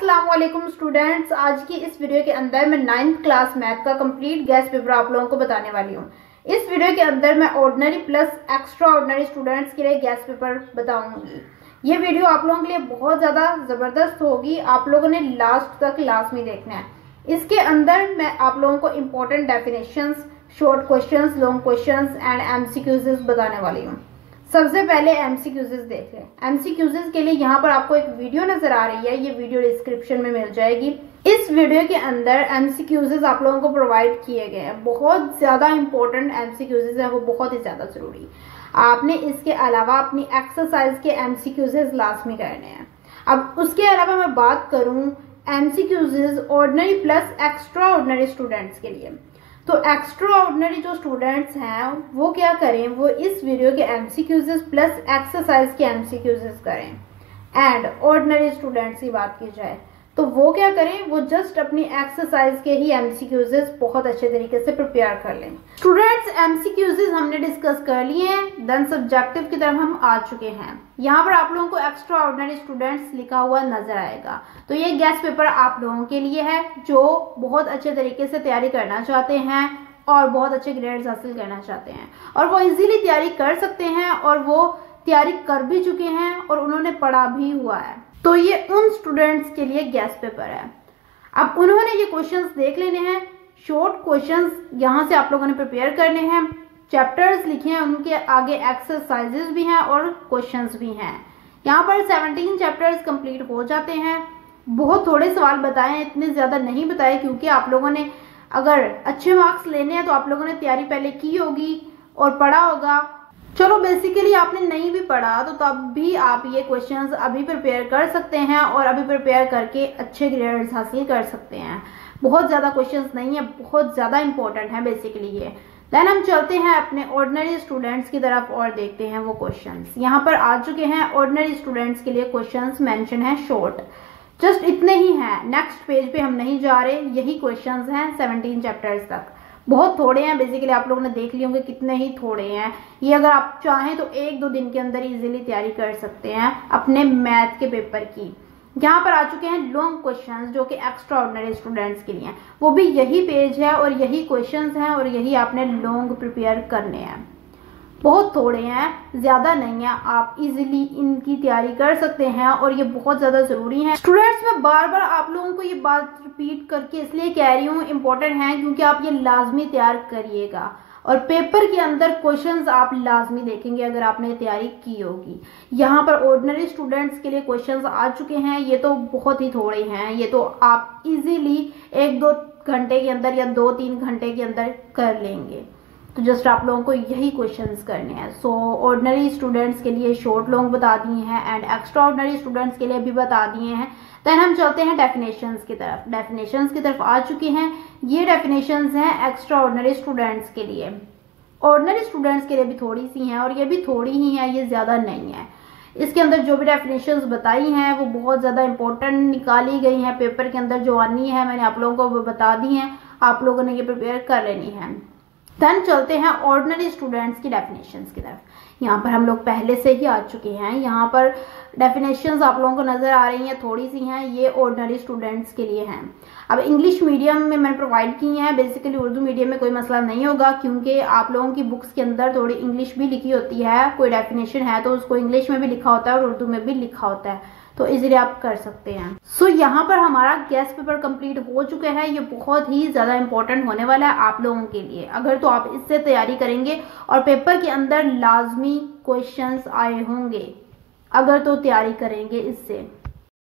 अस्सलाम वालेकुम स्टूडेंट्स, आज की इस वीडियो के अंदर मैं 9th क्लास मैथ का कंप्लीट गेस्ट पेपर आप लोगों को बताने वाली हूँ। इस वीडियो के अंदर मैं ordinary plus extra ordinary students के लिए गेस्ट पेपर बताऊंगी। ये वीडियो आप लोगों के लिए बहुत ज़्यादा ज़बरदस्त होगी, आप लोगों ने लास्ट तक लाजमी देखना है। इसके अंदर मैं आप लोगों को important definitions, short questions, long questions and MCQs बताने वाली हूँ। सबसे पहले एमसीक्यूज देख लें। एमसीक्यूज के लिए यहाँ पर आपको एक वीडियो नजर आ रही है, ये वीडियो डिस्क्रिप्शन में मिल जाएगी। इस वीडियो के अंदर एमसीक्यूज आप लोगों को प्रोवाइड किए गए हैं, बहुत ज्यादा इंपॉर्टेंट एमसीक्यूज है, वो बहुत ही ज्यादा जरूरी। आपने इसके अलावा अपनी एक्सरसाइज के एमसीक्यूज लाजमी करने हैं। अब उसके अलावा मैं बात करूं MCQs ordinary plus extra ordinary students के लिए, तो एक्स्ट्रा ऑर्डिनरी जो स्टूडेंट्स हैं वो क्या करें, वो इस वीडियो के एमसीक्यूज प्लस एक्सरसाइज के एमसीक्यूज करें। एंड ऑर्डिनरी स्टूडेंट्स की बात की जाए तो वो क्या करें, वो जस्ट अपनी एक्सरसाइज के ही एमसीक्यूज बहुत अच्छे तरीके से प्रिपेयर कर लें। स्टूडेंट्स, एमसीक्यूज हमने डिस्कस कर लिए हैं, देन सब्जेक्टिव की तरफ हम आ चुके हैं। यहाँ पर आप लोगों को एक्स्ट्रा ऑर्डिनरी स्टूडेंट्स लिखा हुआ नजर आएगा, तो ये गेस्ट पेपर आप लोगों के लिए है जो बहुत अच्छे तरीके से तैयारी करना चाहते हैं और बहुत अच्छे ग्रेड्स हासिल करना चाहते हैं, और वो इजीली तैयारी कर सकते हैं और वो तैयारी कर भी चुके हैं और उन्होंने पढ़ा भी हुआ है। तो ये उन स्टूडेंट्स के लिए गेस्ट पेपर है। अब उन्होंने ये क्वेश्चंस देख लेने हैं, शॉर्ट क्वेश्चंस यहाँ से आप लोगों ने प्रिपेयर करने हैं, चैप्टर्स लिखे हैं, उनके आगे एक्सरसाइजेस भी हैं और क्वेश्चंस भी हैं। यहाँ पर 17 चैप्टर्स कंप्लीट हो जाते हैं। बहुत थोड़े सवाल बताए हैं, इतने ज्यादा नहीं बताए, क्योंकि आप लोगों ने अगर अच्छे मार्क्स लेने हैं तो आप लोगों ने तैयारी पहले की होगी और पढ़ा होगा। चलो बेसिकली आपने नहीं भी पढ़ा तो तब भी आप ये क्वेश्चंस अभी प्रिपेयर कर सकते हैं और अभी प्रिपेयर करके अच्छे ग्रेड्स हासिल कर सकते हैं। बहुत ज्यादा क्वेश्चंस नहीं है, बहुत ज्यादा इंपॉर्टेंट है बेसिकली ये। देन हम चलते हैं अपने ऑर्डिनरी स्टूडेंट्स की तरफ और देखते हैं वो क्वेश्चंस। यहाँ पर आ चुके हैं ऑर्डिनरी स्टूडेंट्स के लिए क्वेश्चंस मेंशन है शॉर्ट, जस्ट इतने ही हैं। नेक्स्ट पेज पे हम नहीं जा रहे, यही क्वेश्चंस हैं 17 चैप्टर्स तक। बहुत थोड़े हैं, बेसिकली आप लोगों ने देख लिए होंगे कितने ही थोड़े हैं। ये अगर आप चाहें तो 1-2 दिन के अंदर इजीली तैयारी कर सकते हैं अपने मैथ के पेपर की। यहाँ पर आ चुके हैं लॉन्ग क्वेश्चंस जो कि एक्स्ट्रा ऑर्डिनरी स्टूडेंट्स के लिए हैं, वो भी यही पेज है और यही क्वेश्चंस हैं और यही आपने लॉन्ग प्रिपेयर करने हैं। बहुत थोड़े हैं, ज्यादा नहीं है, आप इजीली इनकी तैयारी कर सकते हैं और ये बहुत ज्यादा जरूरी है। स्टूडेंट्स, मैं बार बार आप लोगों को ये बात रिपीट करके इसलिए कह रही हूँ, इंपॉर्टेंट है क्योंकि आप ये लाजमी तैयार करिएगा और पेपर के अंदर क्वेश्चंस आप लाजमी देखेंगे अगर आपने तैयारी की होगी। यहाँ पर ऑर्डिनरी स्टूडेंट्स के लिए क्वेश्चंस आ चुके हैं, ये तो बहुत ही थोड़े हैं, ये तो आप इजीली 1-2 घंटे के अंदर या 2-3 घंटे के अंदर कर लेंगे। तो जस्ट आप लोगों को यही क्वेश्चंस करने हैं। सो ऑर्डिनरी स्टूडेंट्स के लिए शॉर्ट लॉन्ग बता दिए हैं एंड एक्स्ट्रा ऑर्डिनरी स्टूडेंट्स के लिए भी बता दिए हैं। देन हम चलते हैं डेफिनेशंस की तरफ। डेफिनेशंस की तरफ आ चुके हैं। ये डेफिनेशंस हैं एक्स्ट्रा ऑर्डिनरी स्टूडेंट्स के लिए। ऑर्डिनरी स्टूडेंट्स के लिए भी थोड़ी सी हैं और ये भी थोड़ी ही है, ये ज्यादा नहीं है। इसके अंदर जो भी डेफिनेशंस बताई हैं वो बहुत ज्यादा इंपॉर्टेंट निकाली गई हैं, पेपर के अंदर जो आनी है मैंने आप लोगों को बता दी है, आप लोगों ने ये प्रिपेयर कर लेनी है। देन चलते हैं ऑर्डिनरी स्टूडेंट्स की डेफिनेशंस की तरफ। यहाँ पर हम लोग पहले से ही आ चुके हैं। यहाँ पर डेफिनेशंस आप लोगों को नजर आ रही हैं, थोड़ी सी हैं, ये ऑर्डिनरी स्टूडेंट्स के लिए हैं। अब इंग्लिश मीडियम में मैंने प्रोवाइड की हैं, बेसिकली उर्दू मीडियम में कोई मसला नहीं होगा क्योंकि आप लोगों की बुक्स के अंदर थोड़ी इंग्लिश भी लिखी होती है। कोई डेफिनेशन है तो उसको इंग्लिश में भी लिखा होता है और उर्दू में भी लिखा होता है, तो इजीली आप कर सकते हैं। सो यहाँ पर हमारा गेस्ट पेपर कंप्लीट हो चुका है। ये बहुत ही ज्यादा इंपॉर्टेंट होने वाला है आप लोगों के लिए, अगर तो आप इससे तैयारी करेंगे और पेपर के अंदर लाजमी क्वेश्चंस आए होंगे अगर तो तैयारी करेंगे इससे।